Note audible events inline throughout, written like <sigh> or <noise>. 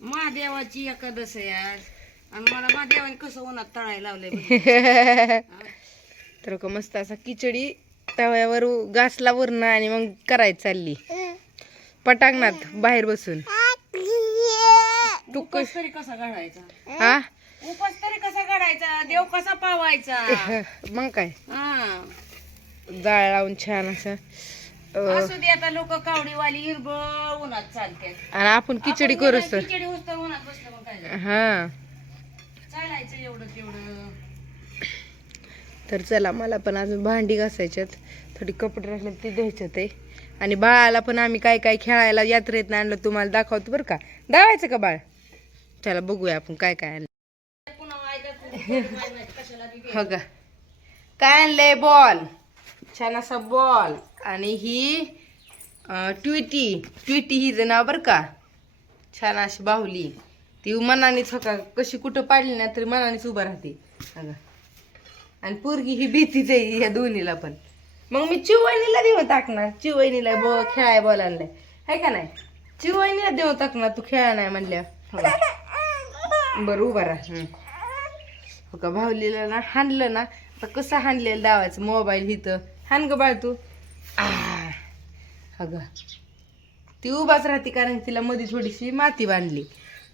महादेवाची एकादश आहे. आज आणि मला महादेवाने कसं उन्हात तळायला लावलंय <laughs> तर का मस्त असा खिचडी तव्यावर घासला वरण आणि मग करायची चालली. पटांगणात बाहेर बसून. तू तरी कसा काढायचा? हा? उपास तरी कसा काढायचा? देव कसा पावायचा? <laughs> मग काय? हा. जाळ लावून छान असं असू दे आता लोक कावडीवाली हिरबळ उन्हात चालते आणि आपण खिचडी करूच तर खिचडी उस्तर उन्हात बसलं मग काय झालं? हा. चालायचं एवढं तेवढं. तर चला मला पण अजून भांडी घासायच्यात थोडी कपडे राहिले ते द्यायच्यात आहे. आणि बाळाला पण आम्ही काय काय खेळायला यात्रेत आणलं तुम्हाला दाखवतो बरं का. दावायचं का बाळ? चला बघूया आपण काय काय आणलं. हो का? काय आणलंय? बॉल. छान असा बॉल. आणि ही ट्विटी. ट्विटी ही नाव बरं का. छान अशी बाहुली. ती मनानेच हो का कशी कुठं पाडली ना तरी मनानेच उभं राहते. अगं. आणि पोरगी ही भीतीच आहे ह्या दोन्हीला पण. मग मी चिवणीला देऊन टाकणार. चिवणीला ब खेळाय बॉल आणलाय आहे का नाही? चिवणीला देऊन टाकणार. तू खेळा नाही म्हणल्या. हो. बरं उभा राहा. हो. का? भावलीला ना हाणलं ना. आता कसं हाणलेलं दावायचं? मोबाईल इथं. हान ग बाळ तू अगं. ती उभाच राहते कारण तिला मध्ये थोडीशी माती बांधली.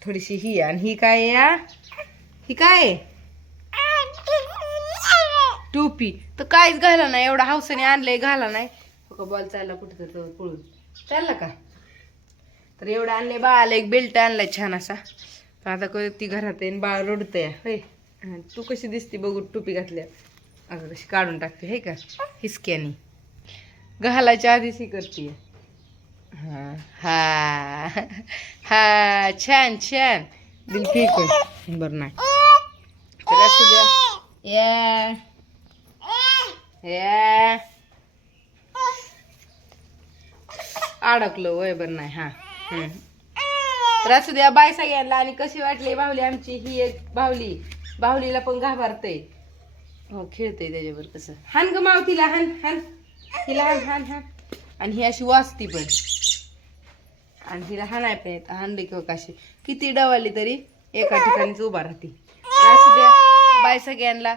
थोडीशी ही आणि ही काय या ही? काय आहे? टोपी. तर काहीच घाला नाही एवढा हौसाने आणलंय घाला नाही. हो बॉल चालला कुठं तर पळून. चालला का? तर एवढं आणलंय बाळाला एक बेल्ट आणलाय छान असा. आता ती घरात आहे आणि बाळ रडतंय. होय. तू कशी दिसते बघू टोपी घातल्या अगं कशी काढून टाकते हे का? हिसक्यानी. घालायच्या आधीच ही करते. हा हा हा छान छान. दिल ठीक बरं नाही तर असू द्या. या. या. अडकलो वय बरं नाही हा. हम्म. तर असू द्या बाय सगळ्यांना. आणि कशी वाटली बाहुली आमची? ही एक बाहुली. बाहुलीला पण घाबरते हो खेळते त्याच्यावर कसं. हान ग माव तिला हान हान. तिला हान हान हान. आणि ही अशी वाचती पण. आणि हिला हाणाय पण येत किंवा काशी. किती डवाली तरी एका ठिकाणीच उभा राहते. द्या. बाय सगळ्यांना.